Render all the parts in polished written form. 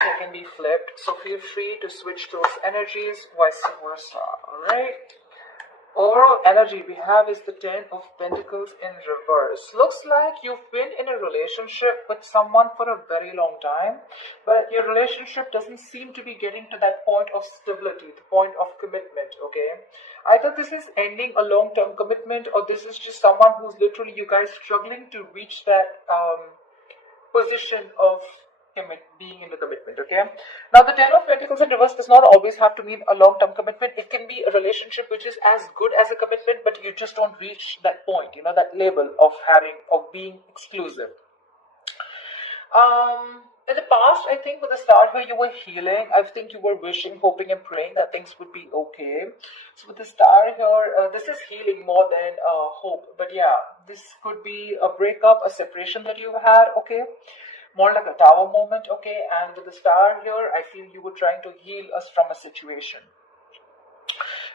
They can be flipped, so feel free to switch those energies, vice versa. Alright. Overall energy we have is the Ten of Pentacles in reverse. Looks like you've been in a relationship with someone for a very long time, but your relationship doesn't seem to be getting to that point of stability, the point of commitment, okay? Either this is ending a long-term commitment, or this is just someone who's literally, you guys struggling to reach that position of being in the commitment. Okay, now the Ten of Pentacles in reverse does not always have to mean a long-term commitment. It can be a relationship which is as good as a commitment, but you just don't reach that point, that label of being exclusive. In the past, I think with the Star here, you were healing. I think you were wishing, hoping, and praying that things would be okay. So with the Star here, this is healing more than hope. But yeah, this could be a breakup, a separation that you had, okay? More like a Tower moment, okay? And with the Star here, I feel you were trying to heal us from a situation.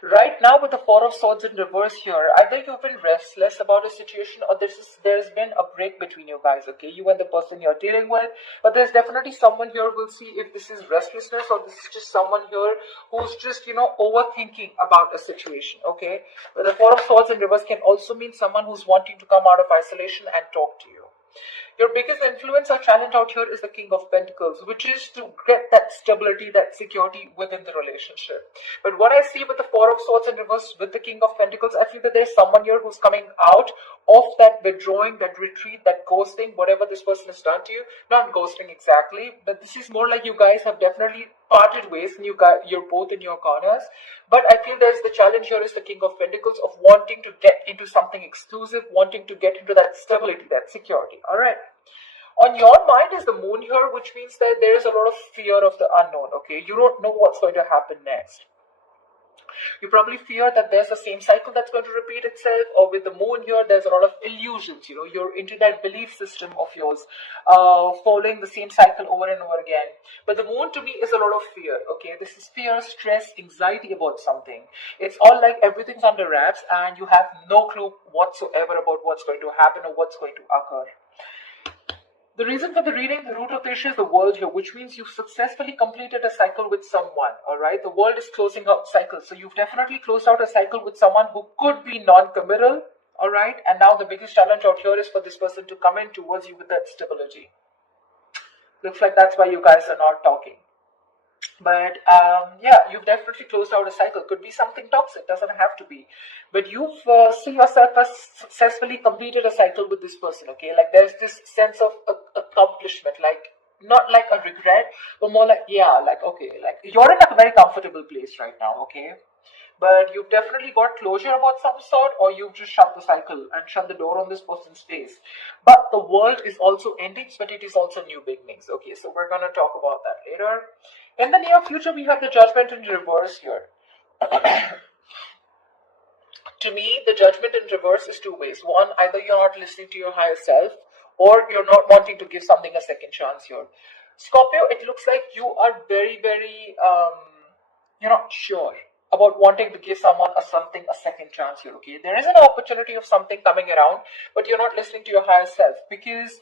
Right now, with the Four of Swords in reverse here, either you've been restless about a situation, or there's been a break between you guys, okay? You and the person you're dealing with. But there's definitely someone here who'll see if this is restlessness, or this is just someone here who's just, overthinking about a situation, okay? But the Four of Swords in reverse can also mean someone who's wanting to come out of isolation and talk to you. Your biggest influence or challenge out here is the King of Pentacles, which is to get that stability, that security within the relationship. But what I see with the Four of Swords in reverse with the King of Pentacles, I feel that there's someone here who's coming out of that withdrawing, that retreat, that ghosting, whatever this person has done to you. Not ghosting exactly, but this is more like you guys have definitely parted ways and you're both in your corners. But I feel there's the challenge here is the King of Pentacles of wanting to get into something exclusive, wanting to get into that stability, that security. All right. On your mind is the Moon here, which means that there is a lot of fear of the unknown, okay? You don't know what's going to happen next. You probably fear that there's the same cycle that's going to repeat itself, or with the Moon here, there's a lot of illusions, you're into that belief system of yours, following the same cycle over and over again. But the Moon to me is a lot of fear, okay? This is fear, stress, anxiety about something. It's all like everything's under wraps and you have no clue whatsoever about what's going to happen or what's going to occur. The reason for the reading, the root of the issue is the world here, which means you've successfully completed a cycle with someone, alright? The world is closing out cycles. So you've definitely closed out a cycle with someone who could be non-committal, alright? And now the biggest challenge out here is for this person to come in towards you with that stability. Looks like that's why you guys are not talking. But yeah, you've definitely closed out a cycle. Could be something toxic, doesn't have to be. But you've seen yourself as successfully completed a cycle with this person, okay? Like there's this sense of accomplishment, like not like a regret, but more like, yeah, like, okay, like you're in a very comfortable place right now, okay? But you've definitely got closure about some sort, or you've just shut the cycle and shut the door on this person's face. But the world is also ending, but it is also new beginnings. Okay, so we're gonna talk about that later. In the near future, we have the Judgment in reverse here. To me, the Judgment in reverse is two ways. One, either you're not listening to your higher self, or you're not wanting to give something a second chance here. Scorpio, it looks like you are very, very, you're not sure about wanting to give someone a second chance here, okay? There is an opportunity of something coming around, but you're not listening to your higher self because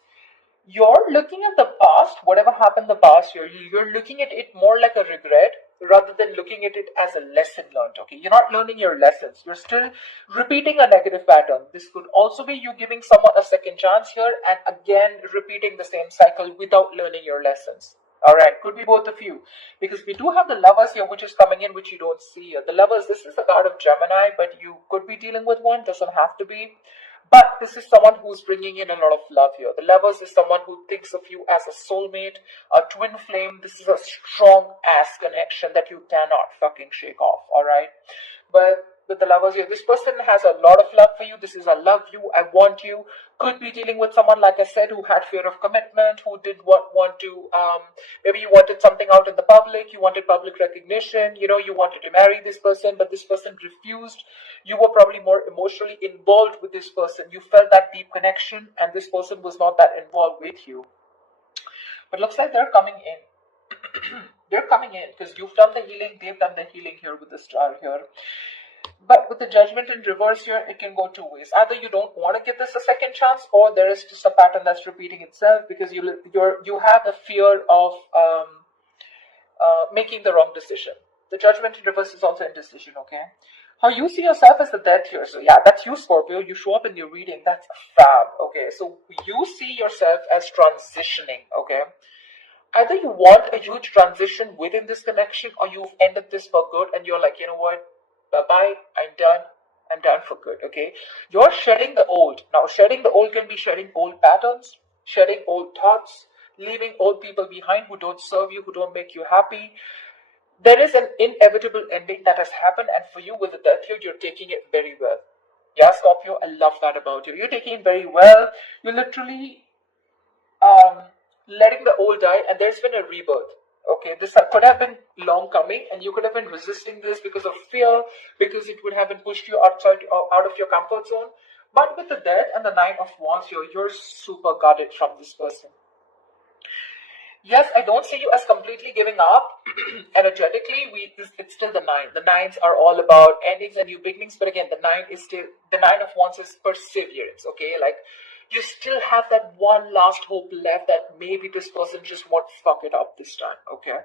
you're looking at the past, whatever happened in the past year, you're looking at it more like a regret rather than looking at it as a lesson learned, okay? You're not learning your lessons. You're still repeating a negative pattern. This could also be you giving someone a second chance here and again repeating the same cycle without learning your lessons. Alright, could be both of you. Because we do have the Lovers here, which is coming in, which you don't see here. The Lovers, this is the card of Gemini, but you could be dealing with one, doesn't have to be. But this is someone who's bringing in a lot of love here. The Lovers is someone who thinks of you as a soulmate, a twin flame. This is a strong ass connection that you cannot fucking shake off, alright? But with the Lovers here, this person has a lot of love for you. This is I love you, I want you. Could be dealing with someone, like I said, who had fear of commitment, who didn't want to, maybe you wanted something out in the public, you wanted public recognition, you wanted to marry this person, but this person refused. You were probably more emotionally involved with this person. You felt that deep connection, and this person was not that involved with you. But looks like they're coming in. They're coming in because you've done the healing, they've done the healing here with the Star here. But with the Judgment in reverse here, it can go two ways. Either you don't want to give this a second chance, or there is just a pattern that's repeating itself because you have a fear of making the wrong decision. The Judgment in reverse is also indecision, okay? How you see yourself as the death here. So yeah, that's you, Scorpio. You show up in your reading. That's fab, okay? So you see yourself as transitioning, okay? Either you want a huge transition within this connection, or you've ended this for good and you're like, you know what, bye-bye, I'm done for good, okay? You're shedding the old. Now, shedding the old can be shedding old patterns, shedding old thoughts, leaving old people behind who don't serve you, who don't make you happy. There is an inevitable ending that has happened, and for you with the death here, you're taking it very well. Yeah, Scorpio, I love that about you. You're taking it very well. You literally letting the old die, and there's been a rebirth. Okay, this could have been long coming, and you could have been resisting this because of fear, because it would have been pushed you outside, out of your comfort zone. But with the death and the Nine of Wands here, you're super guarded from this person. Yes, I don't see you as completely giving up. Energetically, it's still the nine. The nines are all about endings and new beginnings, but again, the Nine of Wands is perseverance. Okay, like you still have that one last hope left that maybe this person just won't fuck it up this time. Okay.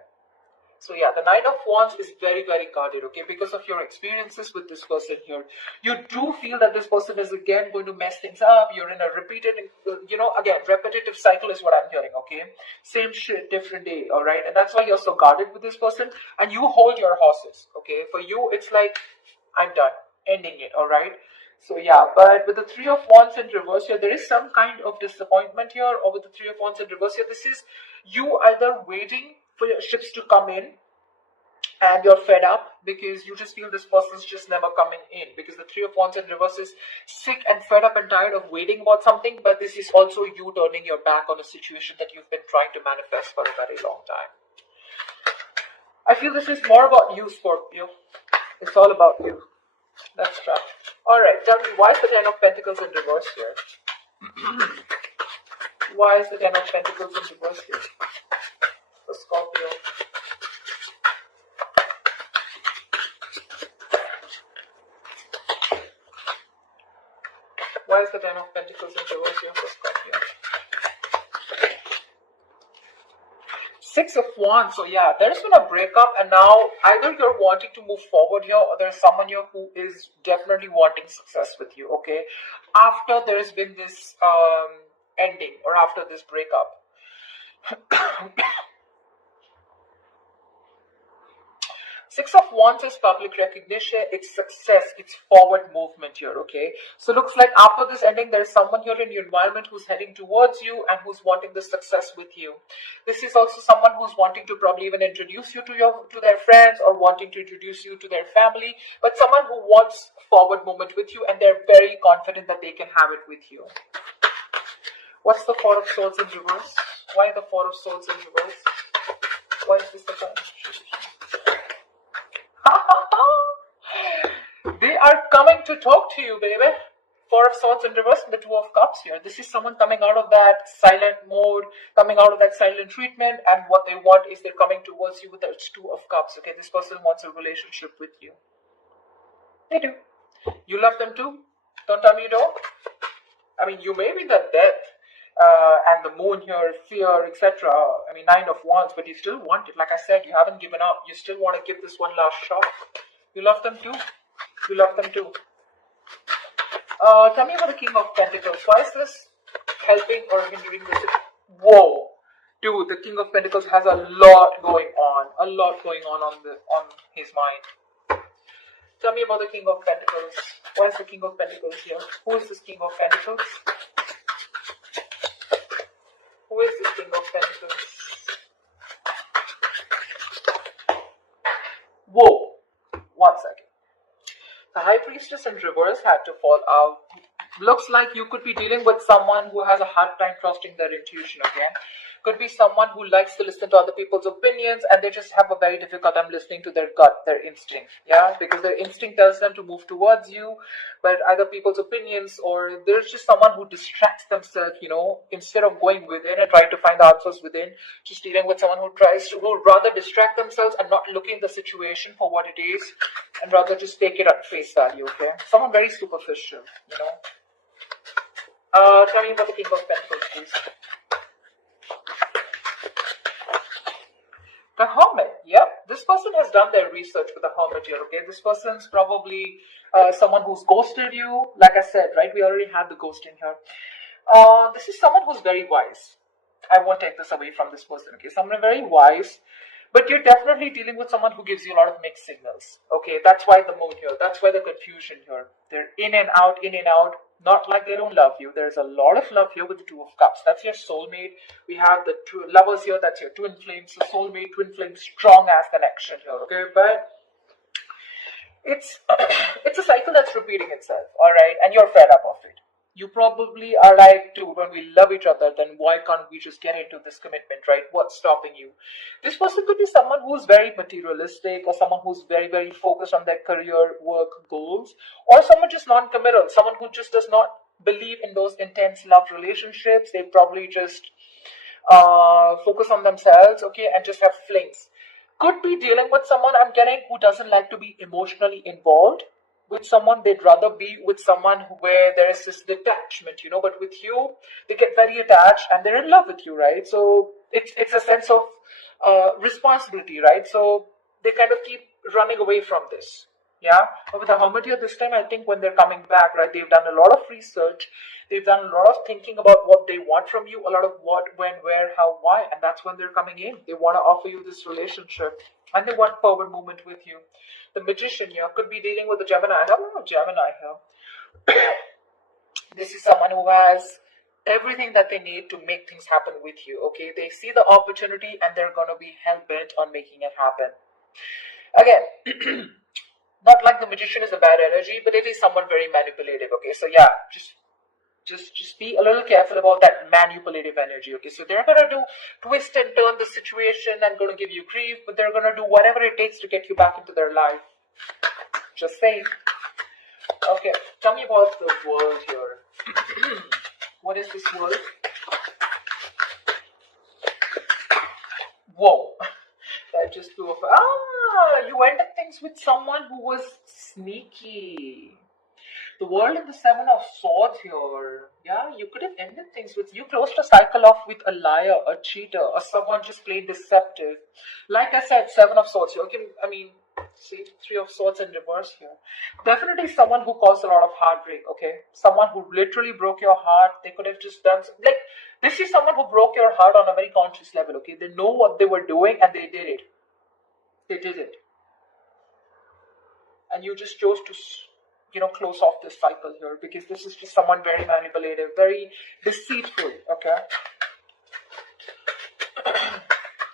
So yeah, the Nine of Wands is very, very guarded, okay, because of your experiences with this person here. You do feel that this person is again going to mess things up. You're in a repetitive cycle is what I'm hearing, okay? Same shit, different day, all right? And that's why you're so guarded with this person, and you hold your horses, okay? For you, it's like, I'm done, ending it, all right? So yeah, but with the Three of Wands in reverse here, there is some kind of disappointment here, or with the Three of Wands in reverse here, this is you either waiting for your ships to come in and you're fed up because you just feel this person's just never coming in, because the Three of Wands in reverse is sick and fed up and tired of waiting about something, but this is also you turning your back on a situation that you've been trying to manifest for a very long time. I feel this is more about you, Scorpio. It's all about you. That's right. Alright, tell me, why is the Ten of Pentacles in reverse here? Why is the Ten of Pentacles in reverse here? For Scorpio. Why is the Ten of Pentacles in reverse here for Scorpio? Six of Wands. So yeah, there's been a breakup, and now either you're wanting to move forward here, or there's someone here who is definitely wanting success with you, okay? After there's been this ending, or after this breakup. Six of Wands is public recognition, it's success, it's forward movement here, okay? So looks like after this ending, there's someone here in your environment who's heading towards you and who's wanting the success with you. This is also someone who's wanting to probably even introduce you to their friends, or wanting to introduce you to their family, but someone who wants forward movement with you, and they're very confident that they can have it with you. What's the Four of Swords in reverse? Why the Four of Swords in reverse? Why is this the time? They are coming to talk to you, baby. Four of Swords in reverse and the Two of Cups here. This is someone coming out of that silent mode, coming out of that silent treatment, and what they want is they're coming towards you with the Two of Cups. Okay, this person wants a relationship with you. They do. You love them too? Don't tell me you don't. I mean, you may be the death and the moon here, fear, etc. I mean, Nine of Wands, but you still want it. Like I said, you haven't given up. You still want to give this one last shot. You love them too. You love them too. Tell me about the King of Pentacles. Why is this helping or hindering this? Whoa, dude, the King of Pentacles has a lot going on. A lot going on his mind. Tell me about the King of Pentacles. Why is the King of Pentacles here? Who is this King of Pentacles? Who is this King of Pentacles? Whoa, 1 second. The High Priestess in reverse had to fall out. Looks like you could be dealing with someone who has a hard time trusting their intuition again. Could be someone who likes to listen to other people's opinions, and they just have a very difficult time listening to their gut, their instinct. Yeah, because their instinct tells them to move towards you, but either people's opinions, or there's just someone who distracts themselves, instead of going within and trying to find the answers within, just dealing with someone who would rather distract themselves and not look in the situation for what it is, and rather just take it at face value, okay? Someone very superficial, Tell me about the King of Pentacles, please. The Hermit, yep. This person has done their research with the Hermit here, okay? This person's probably someone who's ghosted you. Like I said, right? We already had the ghosting here. This is someone who's very wise. I won't take this away from this person, okay? Someone very wise, but you're definitely dealing with someone who gives you a lot of mixed signals, okay? That's why the moon here. That's why the confusion here. They're in and out, in and out. Not like they don't love you. There's a lot of love here with the Two of Cups. That's your soulmate. We have the two lovers here. That's your twin flames. The soulmate, twin flames, strong ass connection here, okay? But it's it's a cycle that's repeating itself, all right? And you're fed up of it. You probably are like, dude, when we love each other, then why can't we just get into this commitment, right? What's stopping you? This person could be someone who's very materialistic, or someone who's very, very focused on their career, work, goals, or someone just non-committal, someone who just does not believe in those intense love relationships. They probably just focus on themselves, okay, and just have flings. Could be dealing with someone, I'm getting, who doesn't like to be emotionally involved with someone. They'd rather be with someone where there is this detachment, but with you, they get very attached and they're in love with you, right? So it's a sense of responsibility, right? So they kind of keep running away from this. Yeah, but with the Hermit here this time, I think when they're coming back, right, they've done a lot of research, they've done a lot of thinking about what they want from you, a lot of what, when, where, how, why, and that's when they're coming in. They want to offer you this relationship, and they want forward movement with you. The Magician here could be dealing with a Gemini. I don't know Gemini here. This is someone who has everything that they need to make things happen with you, okay? They see the opportunity and they're going to be hell-bent on making it happen. Again, not like the Magician is a bad energy, but it is someone very manipulative, okay? So yeah, just be a little careful about that manipulative energy, okay? So they're going to do twist and turn the situation and going to give you grief, but they're going to do whatever it takes to get you back into their life. Just saying. Okay, tell me about the world here. What is this world? Whoa. That just flew off. You ended things with someone who was sneaky. The world and the Seven of Swords here. Yeah, you could have ended things with, you closed a cycle off with a liar, a cheater, or someone just plain deceptive. Like I said, Seven of Swords here. Okay, I mean, see, Three of Swords in reverse here. Definitely someone who caused a lot of heartbreak, okay? Someone who literally broke your heart. They could have just done, like, this is someone who broke your heart on a very conscious level, okay? They know what they were doing and they did it. They did it. And you just chose to, close off this cycle here, because this is just someone very manipulative, very deceitful, okay?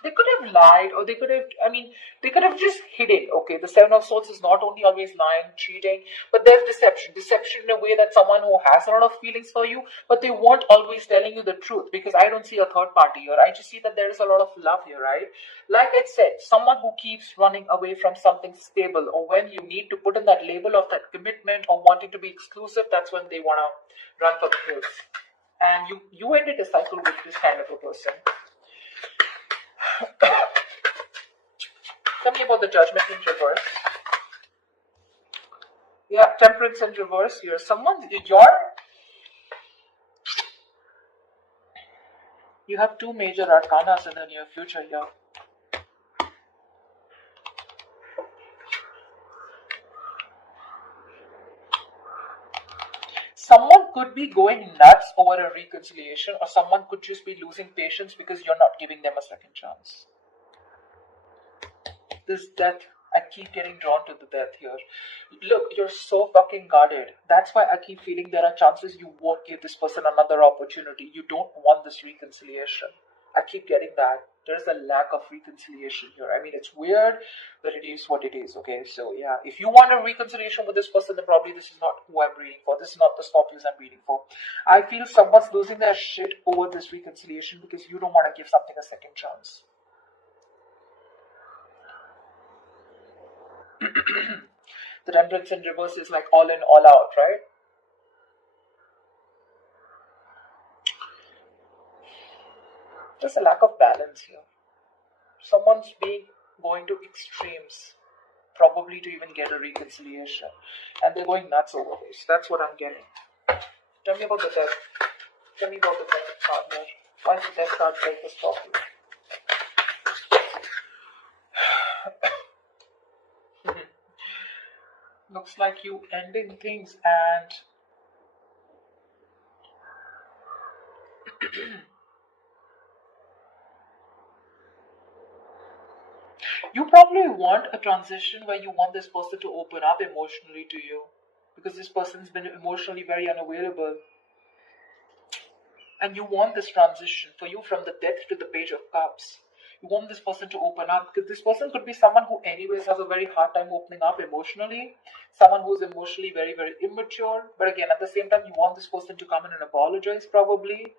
They could have lied, or they could have just hidden, okay? The Seven of Swords is not only always lying, cheating, but there's deception. Deception in a way that someone who has a lot of feelings for you, but they weren't always telling you the truth, because I don't see a third party here. I just see that there is a lot of love here, right? Like I said, someone who keeps running away from something stable, or when you need to put in that label of that commitment or wanting to be exclusive, that's when they want to run for the hills. And you ended a cycle with this kind of a person. Tell me about the Judgment in reverse. Yeah, Temperance in reverse here. You have two major arcanas in the near future here. Someone could be going nuts over a reconciliation, or someone could just be losing patience because you're not giving them a second chance. This death, I keep getting drawn to the death here. Look, you're so fucking guarded. That's why I keep feeling there are chances you won't give this person another opportunity. You don't want this reconciliation. I keep getting that. There's a lack of reconciliation here. I mean, it's weird, but it is what it is, okay? So, yeah, if you want a reconciliation with this person, then probably this is not who I'm reading for. This is not the Scorpios I'm reading for. I feel someone's losing their shit over this reconciliation because you don't want to give something a second chance. The Temperance in reverse is like all in, all out, right? There's a lack of balance here. Someone's going to extremes, probably to even get a reconciliation, and they're going nuts over this. That's what I'm getting. Tell me about the death. Tell me about the death card here. Why is the death card like this Scorpio? Looks like you ending things, and you probably want a transition where you want this person to open up emotionally to you, because this person's been emotionally very unavailable, and you want this transition for you from the death to the page of cups. You want this person to open up, because this person could be someone who anyways has a very hard time opening up emotionally, someone who's emotionally very, very immature, but again at the same time you want this person to come in and apologize probably,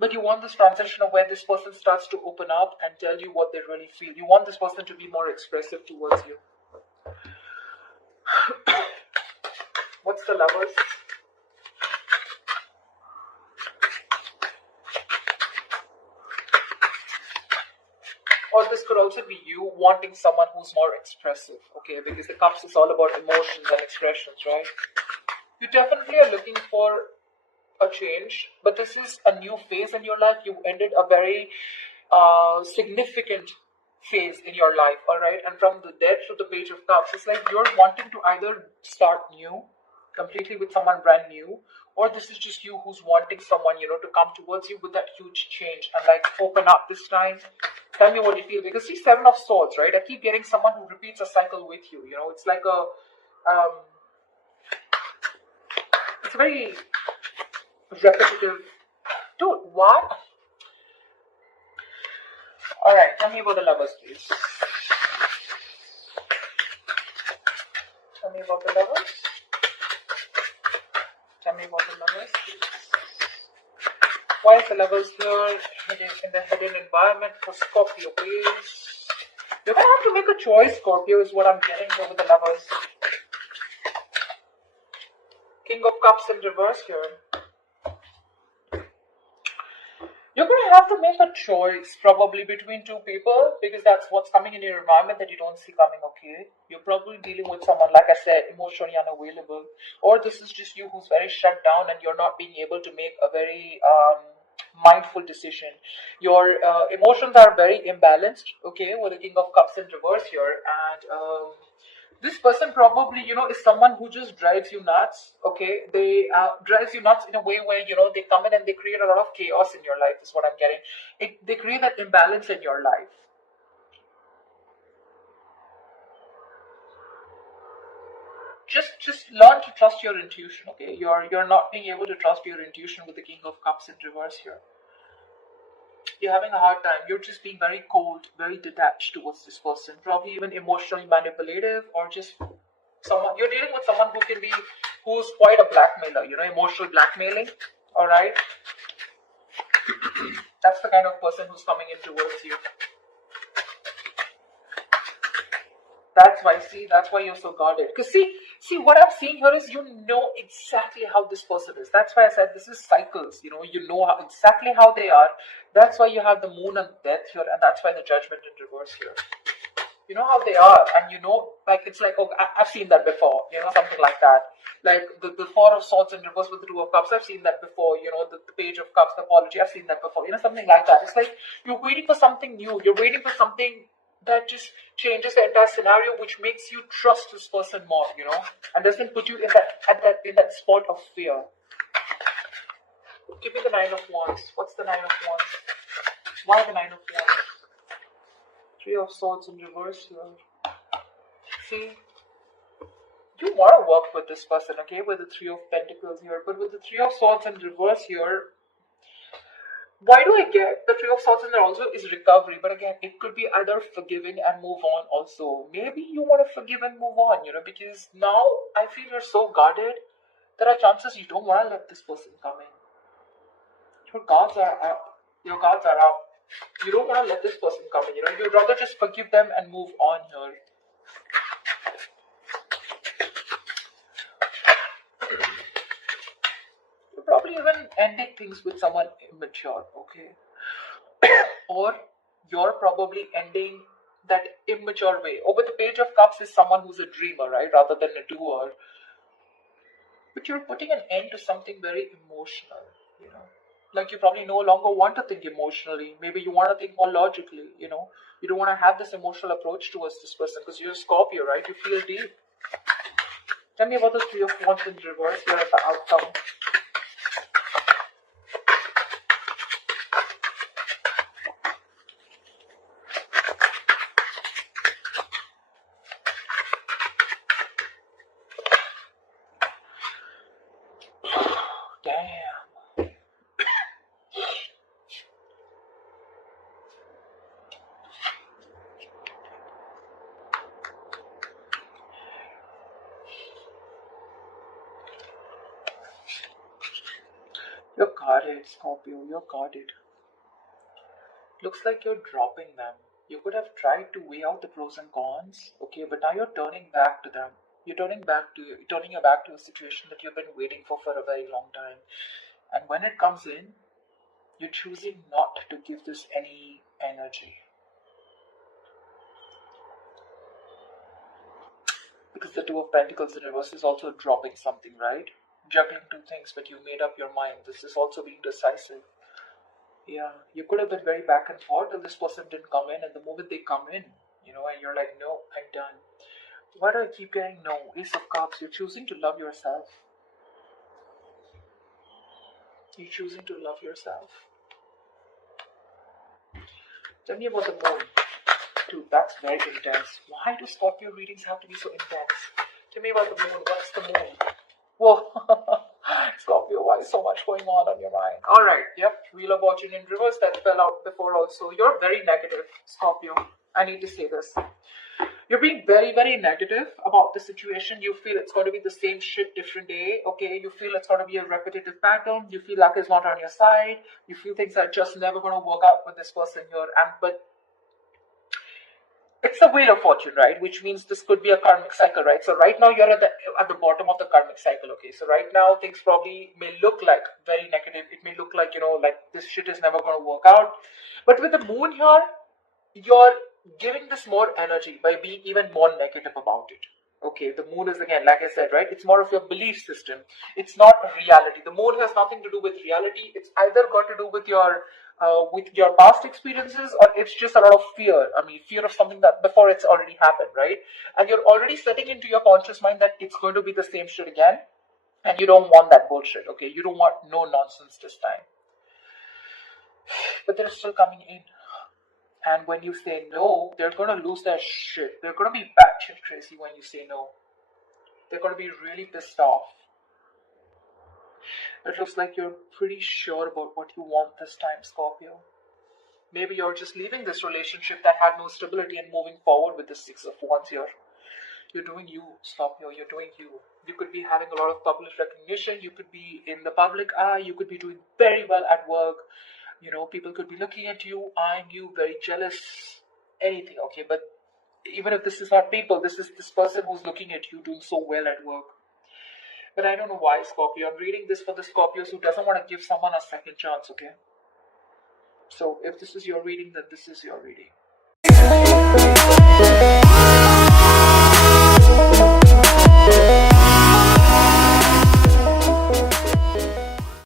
but you want this transition of where this person starts to open up and tell you what they really feel. You want this person to be more expressive towards you. What's the Lovers? Or this could also be you wanting someone who's more expressive, okay? Because the Cups is all about emotions and expressions, right? You definitely are looking for a change, but this is a new phase in your life. You ended a very significant phase in your life, all right? And from the death to the page of cups, it's like you're wanting to either start new, completely with someone brand new, or this is just you who's wanting someone, to come towards you with that huge change and like open up this time. Tell me what you feel, because see, Seven of Swords, right? I keep getting someone who repeats a cycle with you. It's like it's very repetitive. Dude, what? All right, tell me about the Lovers, please. Tell me about the Lovers. Tell me about the Lovers, please. Why is the Lovers here in the hidden environment for Scorpio, please? You're going to have to make a choice, Scorpio, is what I'm getting over the Lovers. King of Cups in reverse here. You're going to have to make a choice probably between two people, because that's what's coming in your environment that you don't see coming, okay? You're probably dealing with someone, like I said, emotionally unavailable, or this is just you who's very shut down and you're not being able to make a very mindful decision. Your emotions are very imbalanced, okay, with the King of Cups in reverse here, and this person probably, is someone who just drives you nuts, okay? They drives you nuts in a way where, they come in and they create a lot of chaos in your life, is what I'm getting. They create that imbalance in your life. Just learn to trust your intuition, okay? You're not being able to trust your intuition with the King of Cups in reverse here. You're having a hard time. You're just being very cold, very detached towards this person, probably even emotionally manipulative, or just someone you're dealing with someone who's quite a blackmailer, emotional blackmailing. All right, that's the kind of person who's coming in towards you. That's why you're so guarded. Because see, what I'm seeing here is you know exactly how this person is. That's why I said this is cycles. You know exactly how they are. That's why you have the moon and death here, and that's why the judgment in reverse here. You know how they are, and like it's like, oh, I've seen that before. Something like that. Like the Four of Swords in reverse with the Two of Cups. I've seen that before. The Page of Cups, the apology. I've seen that before. Something like that. It's like you're waiting for something new. You're waiting for something that just changes the entire scenario, which makes you trust this person more, and doesn't put you in that spot of fear. Give me the Nine of Wands. What's the Nine of Wands? Why the Nine of Wands? Three of Swords in reverse here. See, you want to work with this person, okay, with the Three of Pentacles here, but with the Three of Swords in reverse here, why do I get the Three of Swords in there also is recovery, but again, it could be either forgiving and move on also. Maybe you want to forgive and move on, because now I feel you're so guarded. There are chances you don't want to let this person come in. Your guards are up. Your guards are up. You don't want to let this person come in, You'd rather just forgive them and move on here. You're probably even ending things with someone immature, okay? Or you're probably ending that immature way. Or with the Page of Cups is someone who's a dreamer, right? Rather than a doer. But you're putting an end to something very emotional, Like you probably no longer want to think emotionally. Maybe you want to think more logically, You don't want to have this emotional approach towards this person because you're a Scorpio, right? You feel deep. Tell me about the Three of Wands in reverse here at the outcome. Damn. You're guarded, Scorpio. You're guarded. Looks like you're dropping them. You could have tried to weigh out the pros and cons, okay, but now you're turning back to them. You're turning your back to a situation that you've been waiting for a very long time. And when it comes in, you're choosing not to give this any energy. Because the Two of Pentacles in reverse is also dropping something, right? Juggling two things, but you made up your mind. This is also being decisive. Yeah, you could have been very back and forth till this person didn't come in, and the moment they come in, and you're like, no, I'm done. Why do I keep getting no? Ace of Cups, you're choosing to love yourself. You're choosing to love yourself. Tell me about the moon. Dude, that's very intense. Why do Scorpio readings have to be so intense? Tell me about the moon. What's the moon? Whoa. Scorpio, why is so much going on your mind? Alright, yep. Wheel of Fortune in reverse that fell out before also. You're very negative, Scorpio. I need to say this. You're being very, very negative about the situation. You feel it's going to be the same shit different day, okay? You feel it's going to be a repetitive pattern. You feel luck is not on your side. You feel things are just never going to work out with this person here. But it's the Wheel of Fortune, right? Which means this could be a karmic cycle, right? So right now you're at the bottom of the karmic cycle, okay? So right now things probably may look like very negative. It may look like, like this shit is never going to work out. But with the moon here, you're giving this more energy by being even more negative about it. Okay, the moon is, again, like I said, right? It's more of your belief system. It's not reality. The moon has nothing to do with reality. It's either got to do with your past experiences, or it's just a lot of fear. I mean, fear of something that before it's already happened, right? And you're already setting into your conscious mind that it's going to be the same shit again, and you don't want that bullshit. Okay, you don't want no nonsense this time. But they're still coming in. And when you say no, they're going to lose their shit. They're going to be batshit crazy when you say no. They're going to be really pissed off. It looks like you're pretty sure about what you want this time, Scorpio. Maybe you're just leaving this relationship that had no stability and moving forward with the Six of Wands here. You're doing you, Scorpio. You're doing you. You could be having a lot of public recognition. You could be in the public eye. You could be doing very well at work. People could be looking at you, eyeing you, very jealous, anything, okay? But even if this is not people, this is this person who's looking at you doing so well at work. But I don't know why, Scorpio. I'm reading this for the Scorpios who doesn't want to give someone a second chance, okay? So if this is your reading, then this is your reading.